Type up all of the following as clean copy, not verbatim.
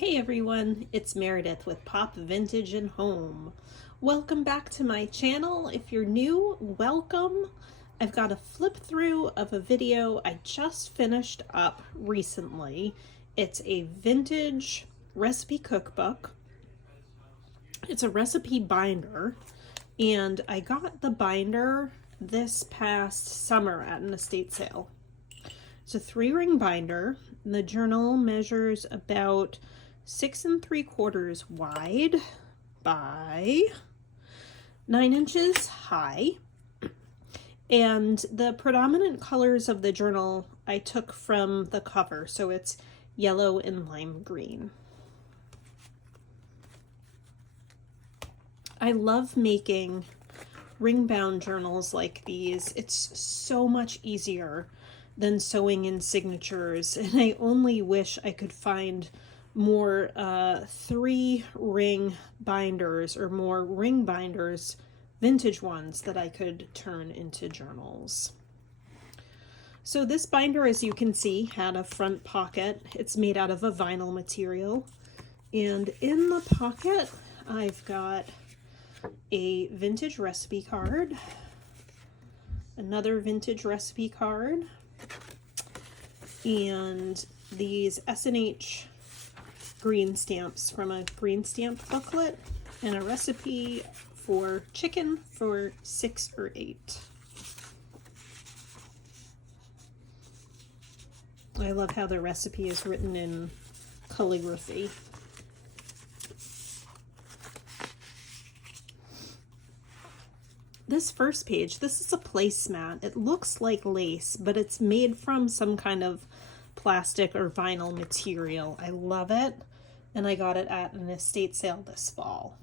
Hey everyone, it's Meredith with Pop Vintage and Home. Welcome back to my channel. If you're new, welcome. I've got a flip through of a video I just finished up recently. It's a vintage recipe cookbook. It's a recipe binder, and I got the binder this past summer at an estate sale. It's a 3-ring binder. The journal measures about 6 3/4 wide by 9 inches high. And the predominant colors of the journal I took from the cover, so it's yellow and lime green. I love making ring-bound journals like these. It's so much easier than sewing in signatures, and I only wish I could find more 3-ring binders or more ring binders, vintage ones, that I could turn into journals. So this binder, as you can see, had a front pocket. It's made out of a vinyl material, and in the pocket I've got a vintage recipe card, another vintage recipe card, and these S&H green stamps from a green stamp booklet, and a recipe for chicken for 6 or 8. I love how the recipe is written in calligraphy. This first page, this is a placemat. It looks like lace, but it's made from some kind of plastic or vinyl material. I love it, and I got it at an estate sale this fall.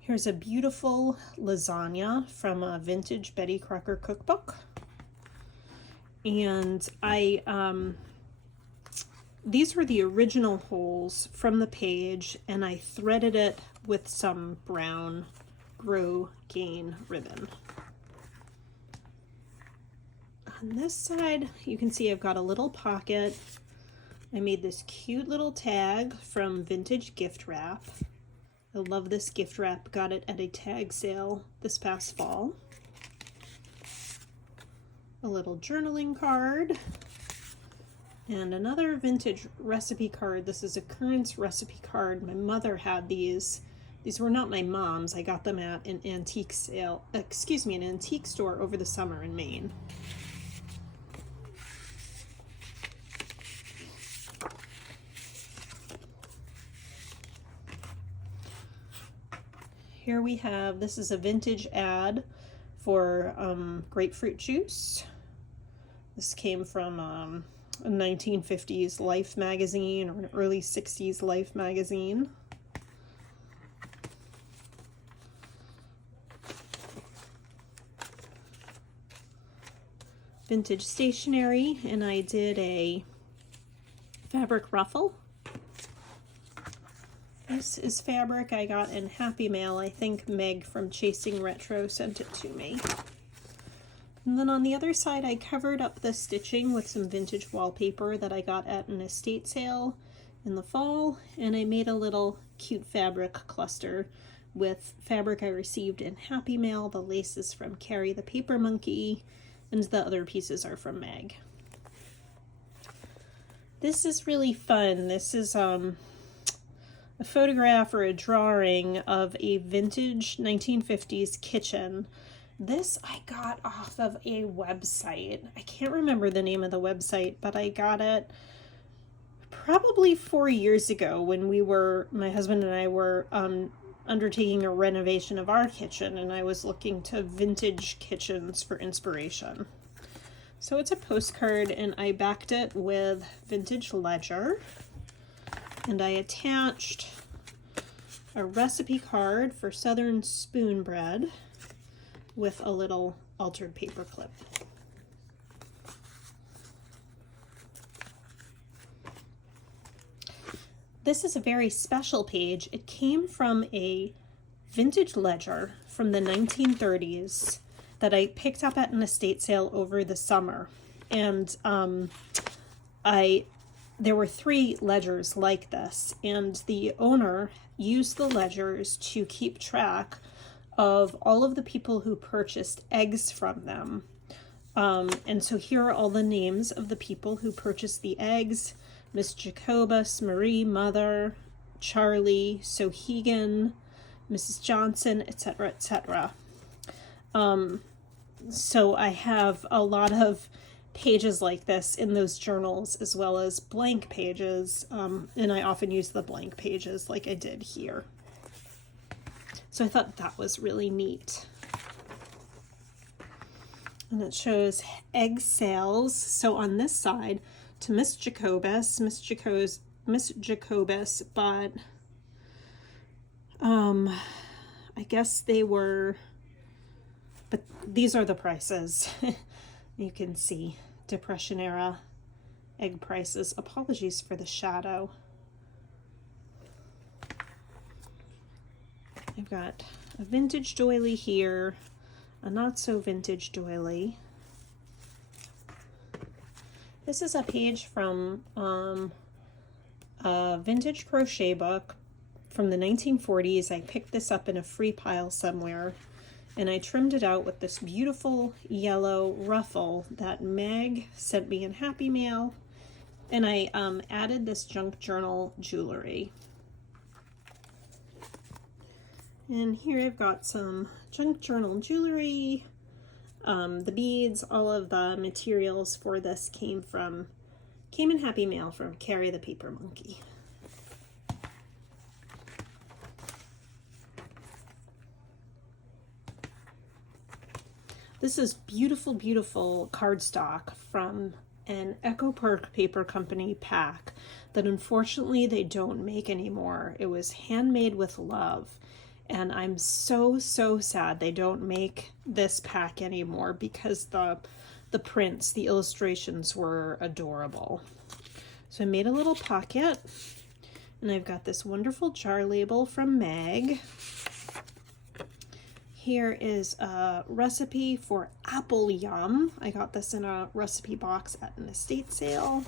Here's a beautiful lasagna from a vintage Betty Crocker cookbook. And these were the original holes from the page, and I threaded it with some brown Grosgain ribbon. On this side, you can see I've got a little pocket. I made this cute little tag from Vintage Gift Wrap. I love this gift wrap. Got it at a tag sale this past fall. A little journaling card. And another vintage recipe card. This is a Currants recipe card. My mother had these. These were not my mom's. I got them at an antique sale, an antique store over the summer in Maine. Here we have, this is a vintage ad for grapefruit juice. This came from a 1950s Life magazine or an early 60s Life magazine. Vintage stationery, and I did a fabric ruffle. This is fabric I got in Happy Mail. I think Meg from Chasing Retro sent it to me. And then on the other side, I covered up the stitching with some vintage wallpaper that I got at an estate sale in the fall, and I made a little cute fabric cluster with fabric I received in Happy Mail. The lace is from Carrie the Paper Monkey, and the other pieces are from Meg. This is really fun. This is a photograph or a drawing of a vintage 1950s kitchen. This I got off of a website. I can't remember the name of the website, but I got it probably 4 years ago when my husband and I were undertaking a renovation of our kitchen, and I was looking to vintage kitchens for inspiration. So it's a postcard, and I backed it with Vintage Ledger. And I attached a recipe card for Southern spoon bread with a little altered paper clip. This is a very special page. It came from a vintage ledger from the 1930s that I picked up at an estate sale over the summer. And there were 3 ledgers like this, and the owner used the ledgers to keep track of all of the people who purchased eggs from them. And so here are all the names of the people who purchased the eggs: Miss Jacobus, Marie, Mother, Charlie, Sohegan, Mrs. Johnson, etc., etc. So I have a lot of pages like this in those journals, as well as blank pages, and I often use the blank pages like I did here. So I thought that was really neat. And it shows egg sales. So on this side, to Miss Jacobus, Miss Jacobus bought, I guess they were, but these are the prices. You can see Depression era egg prices. Apologies for the shadow. I've got a vintage doily here, a not so vintage doily. This is a page from a vintage crochet book from the 1940s. I picked this up in a free pile somewhere, and I trimmed it out with this beautiful yellow ruffle that Meg sent me in Happy Mail, and I added this junk journal jewelry. And here I've got some junk journal jewelry, the beads. All of the materials for this came in Happy Mail from Carrie the Paper Monkey. This is beautiful, beautiful cardstock from an Echo Park Paper Company pack that unfortunately they don't make anymore. It was handmade with love, and I'm so sad they don't make this pack anymore because the prints, the illustrations were adorable. So I made a little pocket, and I've got this wonderful jar label from Meg. Here is a recipe for apple yum. I got this in a recipe box at an estate sale.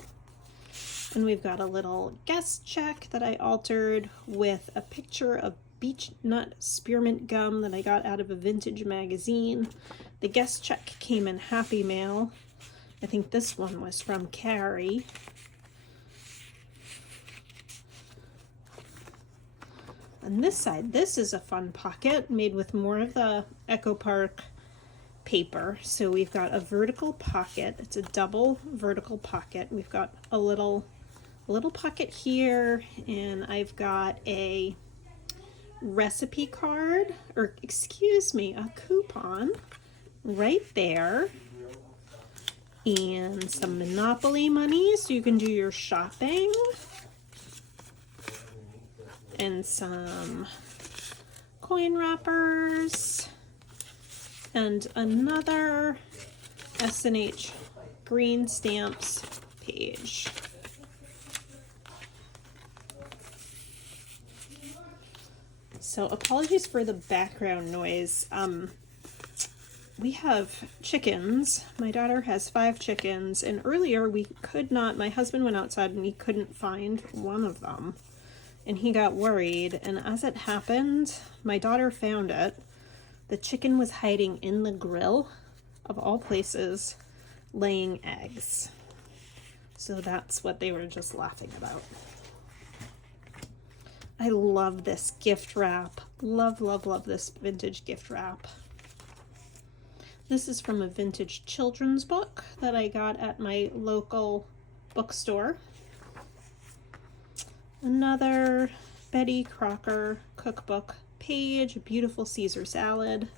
And we've got a little guest check that I altered with a picture of beech nut spearmint gum that I got out of a vintage magazine. The guest check came in Happy Mail. I think this one was from Carrie. On this side, this is a fun pocket made with more of the Echo Park paper. So we've got a vertical pocket. It's a double vertical pocket. We've got a little pocket here, and I've got a recipe card, or excuse me, a coupon right there, and some Monopoly money so you can do your shopping, and some coin wrappers, and another S&H green stamps page. So apologies for the background noise. We have chickens. My daughter has 5 chickens, and earlier we could not, my husband went outside and he couldn't find one of them. And he got worried, and as it happened, my daughter found it. The chicken was hiding in the grill, of all places, laying eggs. So that's what they were just laughing about. I love this gift wrap. Love this vintage gift wrap. This is from a vintage children's book that I got at my local bookstore. Another Betty Crocker cookbook page, a beautiful Caesar salad.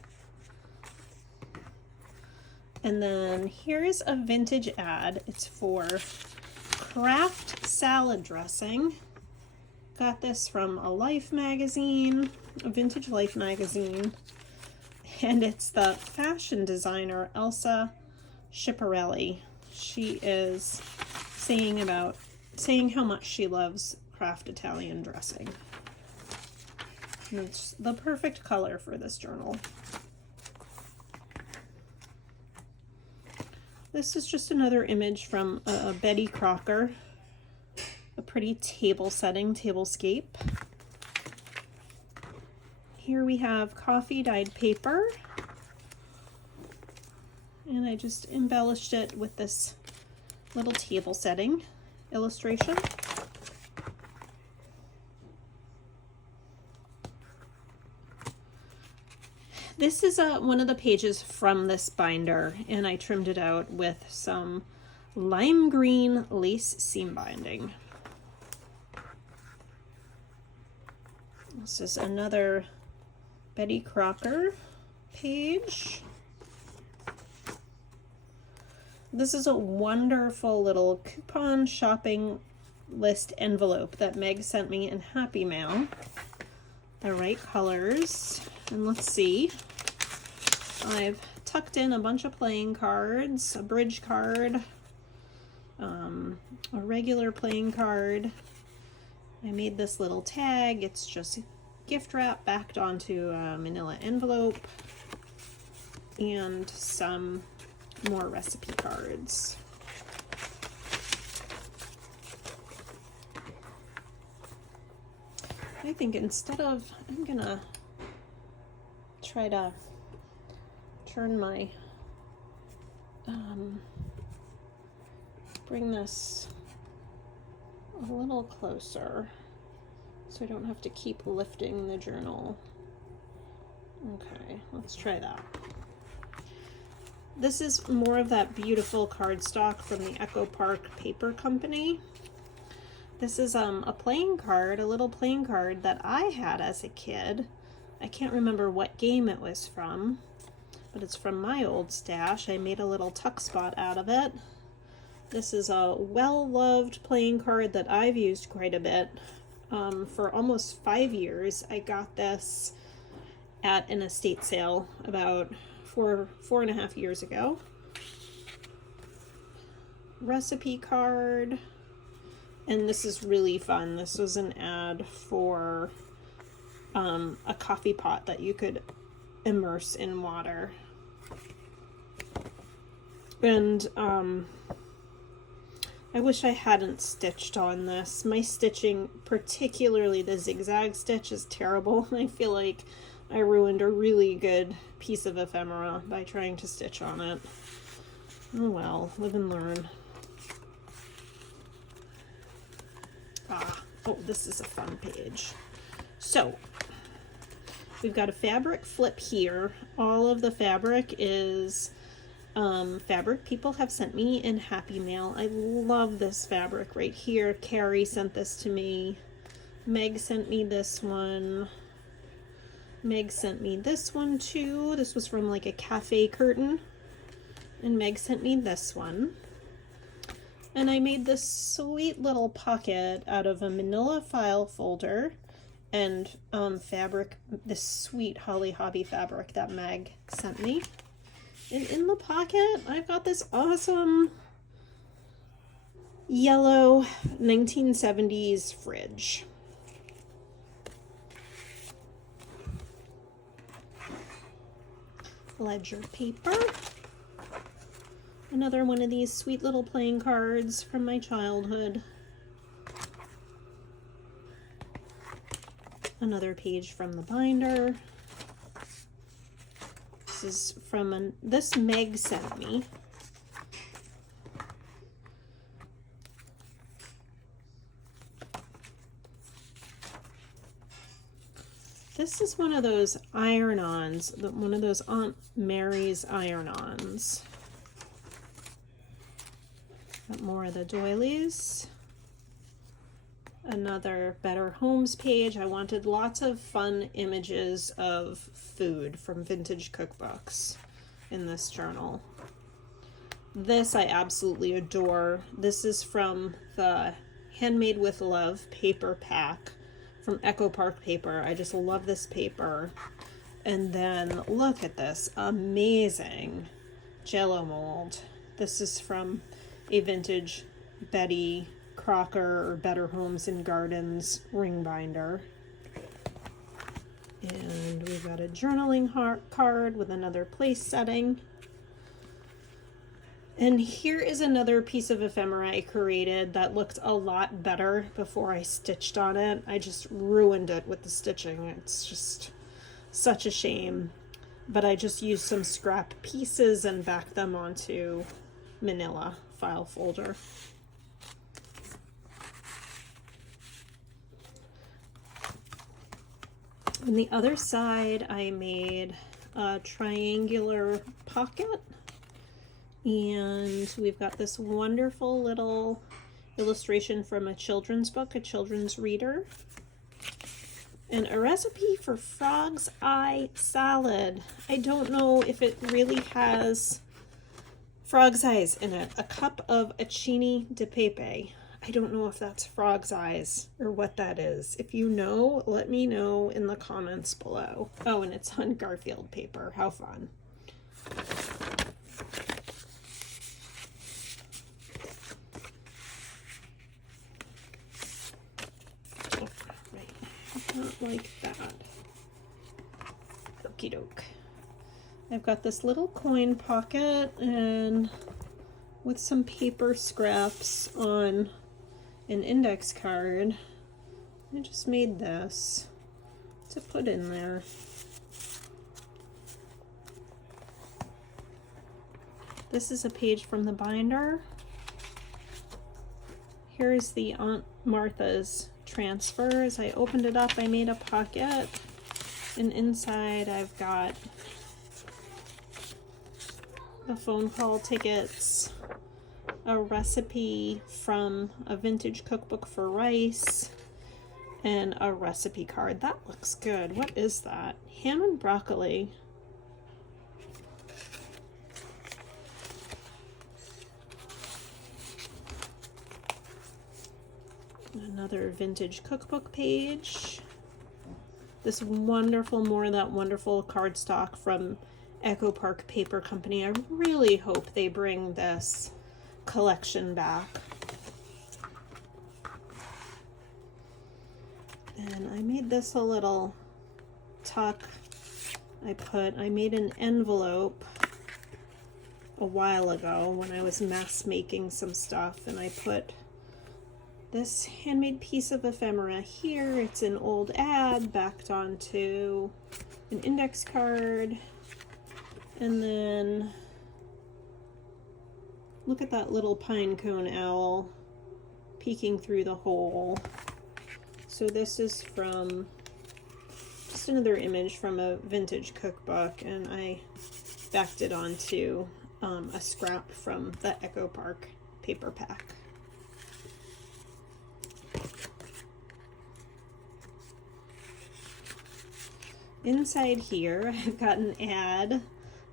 And then here's a vintage ad. It's for Kraft salad dressing. Got this from a Life magazine, a vintage Life magazine. And it's the fashion designer Elsa Schiaparelli. She is saying how much she loves Kraft Italian dressing. And it's the perfect color for this journal. This is just another image from Betty Crocker, a pretty table setting, tablescape. Here we have coffee dyed paper, and I just embellished it with this little table setting illustration. This is one of the pages from this binder, and I trimmed it out with some lime green lace seam binding. This is another Betty Crocker page. This is a wonderful little coupon shopping list envelope that Meg sent me in Happy Mail. The right colors. And let's see. I've tucked in a bunch of playing cards, a bridge card, a regular playing card. I made this little tag. It's just gift wrap backed onto a manila envelope, and some more recipe cards. I think instead of, I'm gonna try to turn my, bring this a little closer so I don't have to keep lifting the journal. Okay, let's try that. This is more of that beautiful cardstock from the Echo Park Paper Company. This is a playing card, a little playing card that I had as a kid. I can't remember what game it was from, but it's from my old stash. I made a little tuck spot out of it. This is a well-loved playing card that I've used quite a bit. For almost 5 years, I got this at an estate sale about four and a half years ago. Recipe card, and this is really fun. This was an ad for a coffee pot that you could immerse in water. And I wish I hadn't stitched on this. My stitching, particularly the zigzag stitch, is terrible. I feel like I ruined a really good piece of ephemera by trying to stitch on it. Oh well, live and learn. Oh, this is a fun page. So, we've got a fabric flip here. All of the fabric is fabric people have sent me in Happy Mail. I love this fabric right here. Carrie sent this to me. Meg sent me this one. Meg sent me this one too. This was from like a cafe curtain. And Meg sent me this one. And I made this sweet little pocket out of a manila file folder and fabric, this sweet Holly Hobby fabric that Meg sent me. And in the pocket, I've got this awesome yellow 1970s fridge. Ledger paper. Another one of these sweet little playing cards from my childhood. Another page from the binder. This is from this Meg sent me. This is one of those iron-ons, one of those Aunt Mary's iron-ons. Got more of the doilies. Another Better Homes page. I wanted lots of fun images of food from vintage cookbooks in this journal. This I absolutely adore. This is from the Handmade with Love paper pack from Echo Park Paper. I just love this paper. And then look at this amazing Jell-O mold. This is from a vintage Betty Crocker or Better Homes and Gardens ring binder. And we've got a journaling card with another place setting. And here is another piece of ephemera I created that looked a lot better before I stitched on it. I just ruined it with the stitching. It's just such a shame. But I just used some scrap pieces and backed them onto manila file folder. On the other side, I made a triangular pocket, and we've got this wonderful little illustration from a children's book, a children's reader, and a recipe for frog's eye salad. I don't know if it really has frog's eyes in it. A cup of acini di pepe. I don't know if that's frog's eyes or what that is. If you know, let me know in the comments below. Oh, and it's on Garfield paper. How fun. Oh, right. Not like that. Okie doke. I've got this little coin pocket and with some paper scraps on an index card. I just made this to put in there. This is a page from the binder. Here's the Aunt Martha's transfer. As I opened it up, I made a pocket, and inside I've got the phone call tickets, a recipe from a vintage cookbook for rice, and a recipe card. That looks good. What is that? Ham and broccoli. Another vintage cookbook page. This wonderful, more of that wonderful cardstock from Echo Park Paper Company. I really hope they bring this collection back. And I made this a little tuck. I made an envelope a while ago when I was mass making some stuff, and I put this handmade piece of ephemera here. It's an old ad backed onto an index card. And then look at that little pine cone owl peeking through the hole. So this is from just another image from a vintage cookbook, and I backed it onto a scrap from the Echo Park paper pack. Inside here, I've got an ad.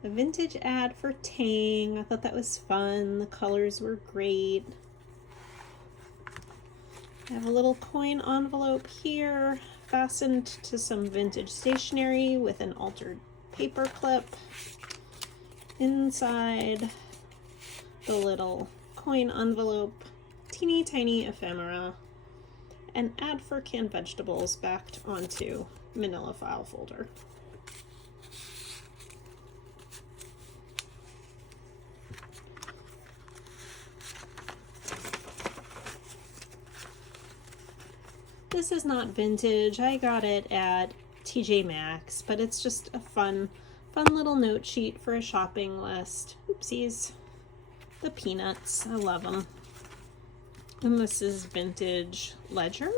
A vintage ad for Tang. I thought that was fun. The colors were great. I have a little coin envelope here fastened to some vintage stationery with an altered paper clip. Inside the little coin envelope, teeny tiny ephemera, an ad for canned vegetables backed onto manila file folder. This is not vintage. I got it at TJ Maxx, but it's just a fun little note sheet for a shopping list. Oopsies. The peanuts. I love them. And this is vintage ledger.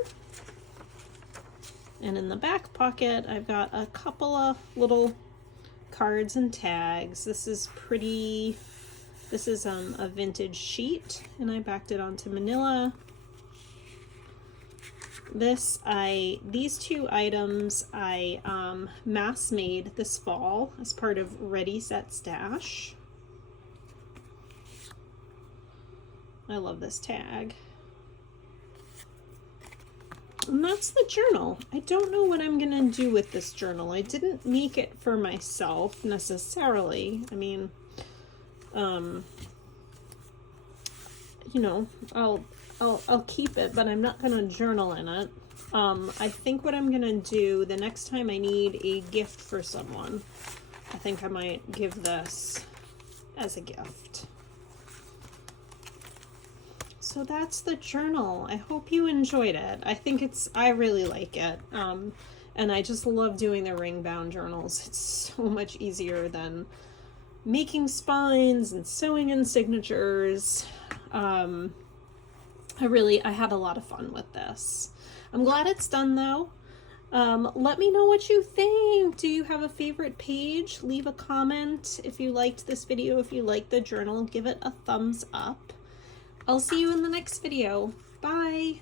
And in the back pocket, I've got a couple of little cards and tags. This is pretty. This is a vintage sheet, and I backed it onto manila. These two items I mass made this fall as part of Ready Set Stash. I love this tag. And that's the journal. I don't know what I'm gonna do with this journal. I didn't make it for myself necessarily. I mean, you know, I'll keep it, but I'm not gonna journal in it. I think what I'm gonna do the next time I need a gift for someone, I think I might give this as a gift. so that's the journal. I hope you enjoyed it. I really like it. And I just love doing the ring bound journals. It's so much easier than making spines and sewing in signatures. I had a lot of fun with this. I'm glad it's done though. Let me know what you think. Do you have a favorite page? Leave a comment if you liked this video. If you liked the journal, give it a thumbs up. I'll see you in the next video. Bye.